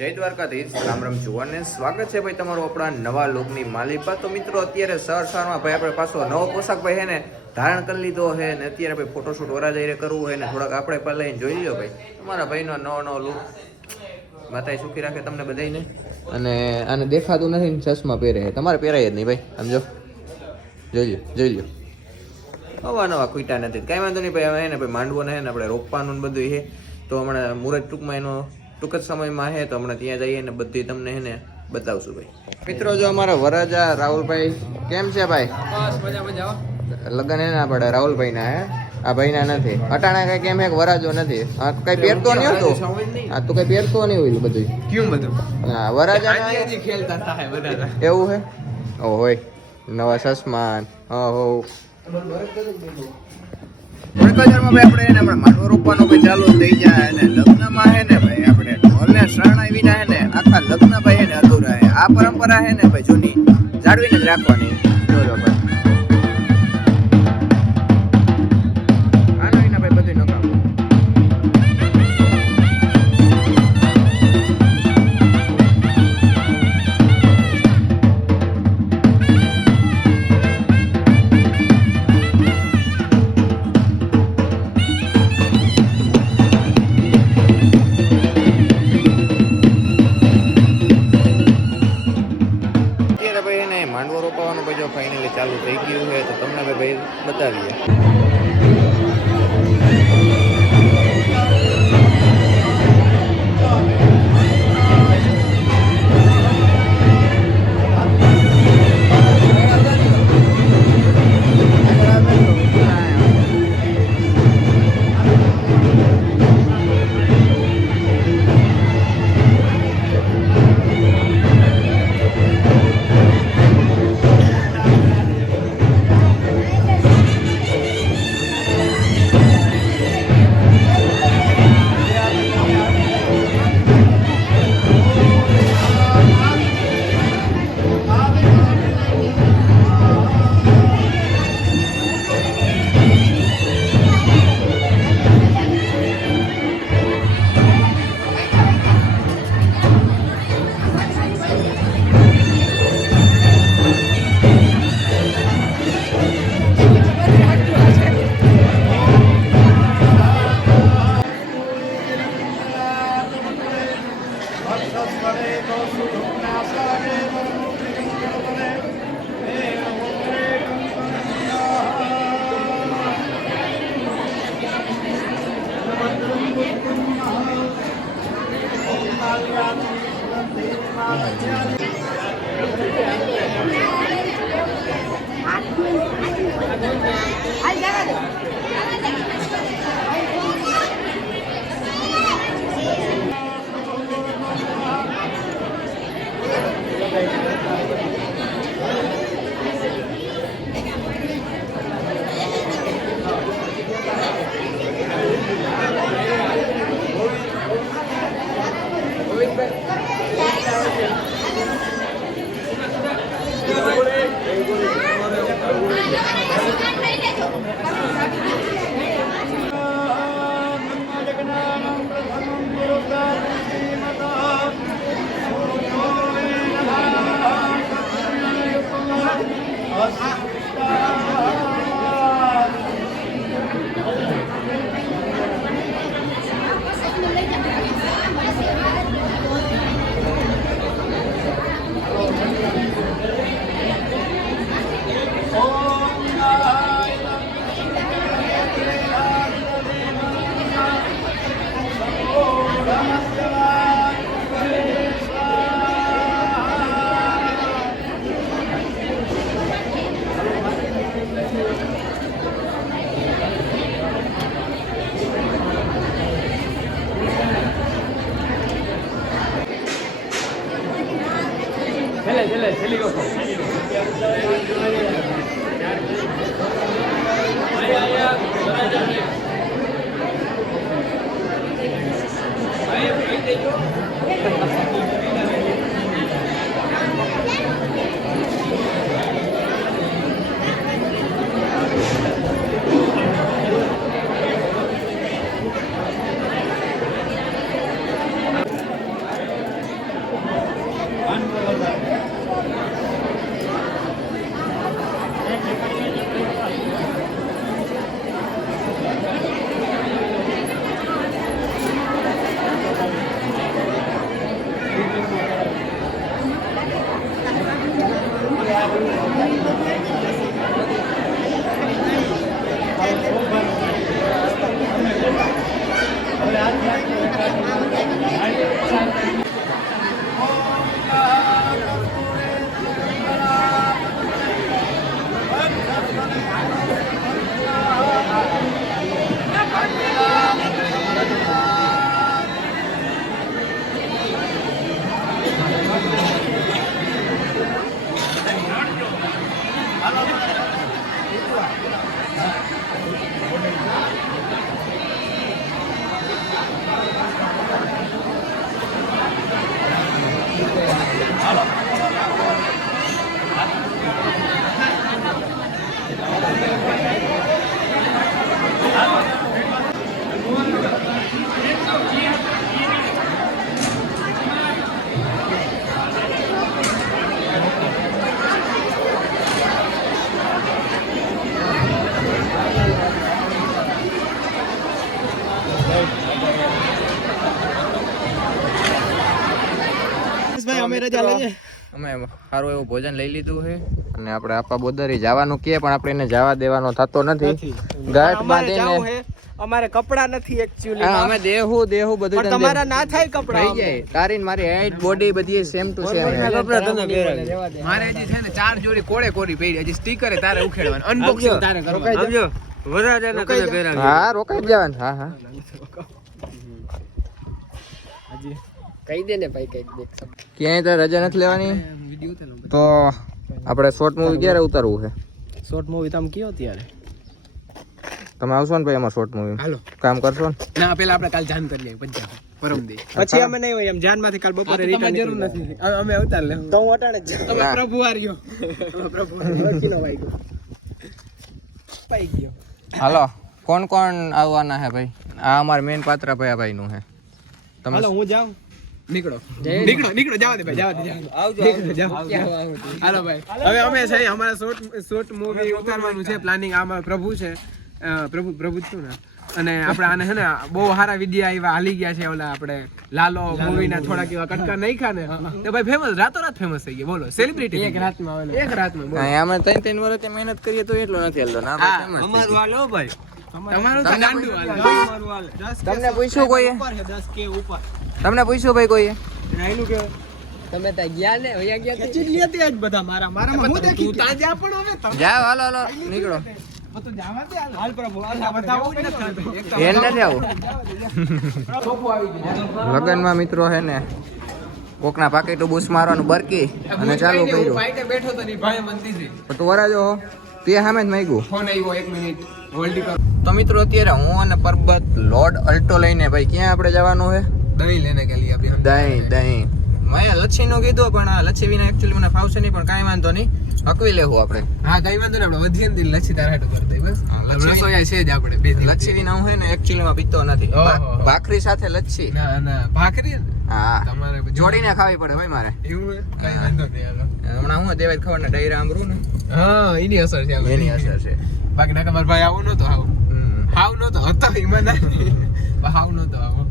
જય દ્વારકાધીશ, રામ રામ જુવાને સ્વાગત છે ભાઈ તમારું આપણા નવા લોકની માલિપા. તો મિત્રો અત્યારે સવારમાં ભાઈ આપણે પાછો નવો પોશાક ભાઈ હે ને ધારણ કરી લીધો છે ને અત્યારે ભાઈ ફોટોશૂટ વરાજાઈ કરવું હોય ને થોડાક આપણે પહેલાં જોઈ લો ભાઈ તમારા ભાઈનો નવો લુક. માતાએ સુખી રાખે તમને બધાને. અને આને દેખાતું નથી ને ચશ્મા પહેરે છે, તમારે પહેરાય જ નહીં ભાઈ, સમજો. જોઈ લો નવા ખૂટા નથી, કાંઈ વાંધો નહીં ભાઈ. હવે ને ભાઈ માંડવો ને આપણે રોપવાનું ને બધું છે, તો હમણાં મુહૂર્ત ટૂંકમાં એનો ટૂંક જ સમયમાં છે, તો હમણાં ત્યાં જઈએ ને બધી તમને હે ને બતાવશું ભાઈ. મિત્રો જો અમારા વરાજા રાહુલભાઈ કેમ છે ભાઈ? બસ મજા. લગ્ન હે ને આપણે રાહુલભાઈના હે, આ ભાઈના નથી. અટાણા કઈ કેમ એક વરાજો નથી, કઈ પહેરતો નહીં હતો. હા તું કઈ પહેરતો નહીં હોય બધું. કેમ બધું? હા વરાજા ખેલતા થાય બધા એવું હે. ઓ હોય નવા સસમાન હો થોડીક વારમાં ભાઈ આપણે માંડવો રોપવાનો ભાઈ ચાલુ થઈ જાય અને લગ્નમાં હે ને ભાઈ આપણે ઢોલને શરણાઈ વિના હે ને આખા લગ્ન ભાઈ હે ને અધૂરા હે. આ પરંપરા હે ને ભાઈ જૂની જાળવીને જ રાખવાની. જોજો ભાઈ આનો વિના ભાઈ બધું નકામ. માંડવો રોપાવાનું ભાઈ જો ફાઇનલી ચાલુ થઈ ગયું છે, તો તમને ભાઈ બતાવીએ. છેલ્લી વખત અમે સારું એવું ભોજન લઈ લીધું છે અને આપણે આપા બોદરી જવાનું કે પણ આપણે એને જવા દેવાનો થતો નથી. ગાંઠ બાંધીને અમારે કપડા નથી એક્ચ્યુઅલી. અમે દેહું બધું તમારા ના થાય કપડા થઈ જાય. તારી ને મારી હાઈટ બોડી બધી સેમ ટુ સેમ. કપડા તમે પહેરાવી. મારે હજી છે ને 4 જોડી કોરી પડી હજી સ્ટીકર તારે ઉખેડવાનું અનબોક્સિંગ તારે કરવાનું. સમજો વરાજાને કને પહેરાવી. હા રોકાઈ જવાનું. હા કહી દે ને ભાઈ કઈક દેખ. ક્યાંય તો રજા નથી લેવાની તો આપણે શોર્ટ મૂવી ક્યારે ઉતારવું છે? શોર્ટ મૂવી તમે કયો ત્યારે તમે આવશો ને ભાઈ અમાર શોર્ટ મૂવી હાલો કામ કરશો ને? ના પેલા આપણે કાલ જાન કરી લઈએ પછી પરમદી પછી અમે નહીં હોય એમ જાનમાંથી કાલ બપોરે રિટર્ન જરૂર નથી અમે અવતાર લે તો હું અટાણે જ તમે પ્રભુ આર્યો પ્રભુ રખીનો ભાઈ ગયો પાઈ ગયો. હાલો કોણ કોણ આવવાના છે ભાઈ? આ અમાર મેઇન પાત્ર ભાઈ નું છે. તમે હાલો હું જાઉં. નીકળો જવા દે ભાઈ જવા દે આવજો હાલો ભાઈ હવે અમે છે અમારા શોર્ટ મૂવી ઉતારવાનું છે પ્લાનિંગ. આમાં પ્રભુ છે પ્રભુ છું ને અને આપણે આને છે ને બહુ સારા વિડિયા આવ્યા હાલી ગયા છે. ઓલા આપણે લાલો મૂવી ના થોડાક એવા કટકા નાખ્યા ને તો ભાઈ ફેમસ રાતોરાત ફેમસ થઈ ગયા. બોલો સેલિબ્રિટી એક રાતમાં બોલો. અમે 3 વર્ષથી મહેનત કરીએ તો એટલો નથી હાલતો ના ભાઈ famous થઈ અમારું હાલો ભાઈ. તમારું તો ગાંડું હાલે. અમારું હાલ. તમને પૂછ્યું કોઈએ? 10k ઉપર. તમને પૂછ્યું ભાઈ કોઈએ? રાયનું કે તમે ત્યાં ગયા ને વયા ગયા ખેંચી જ લેતી આજ બધા મારામાં હું દેખી તું ત્યાં જા પણ હવે તમે જાઓ હાલો નીકળો. તો જવા દે હાલ પ્રભુ હાલ બતાવો જ નથી. એન નથી આવું. લગનમાં મિત્રો હે ને કોકના પાકેટો બૂસ મારવાનું બરકી અને ચાલુ કર્યું. બાઈકે બેઠો તો ની ભાઈ મંદી છે તો વરાજો તે સામે જ માંગ્યું. ફોન આવ્યો 1 મિનિટ હોલ્ડ કર. તો મિત્રો અત્યારે હું અને પરબત લોડ અલ્ટો લઈને ભાઈ ક્યાં આપણે જવાનું છે? દહીં લેને કે લીએ અભી દહીં મેં લચ્છીનું કીધું પણ આ લચ્છી વિના એકચ્યુઅલી મને ફાવશે નહીં પણ કાંઈ વાંધો નહીં હકવી લેવું આપણે. હા કઈ વાંધો નહીં આપણે વધીએ ને લચ્છી તારા હાટુ કરી દઈ બસ. રસોઈયા છે જ આપણે બે લચ્છી વિના હું હે ને એકચ્યુઅલી માં પીતો નથી. ઓહો. ભાખરી સાથે લચ્છી ના ભાખરી ને હા તમારે જોડીને ખાવી પડે ભાઈ મારે. એવું હે કઈ વાંધો નહીં હાલો. હમણાં હું દેવાય ખબર ને ડાયરા આમરું ને હા એની અસર છે આપણે. એની અસર છે. બાકી ના તમારો ભાઈ આવું નતો આવું હાવ નતો હતો ઈમાનદાર હાવ નતો આવો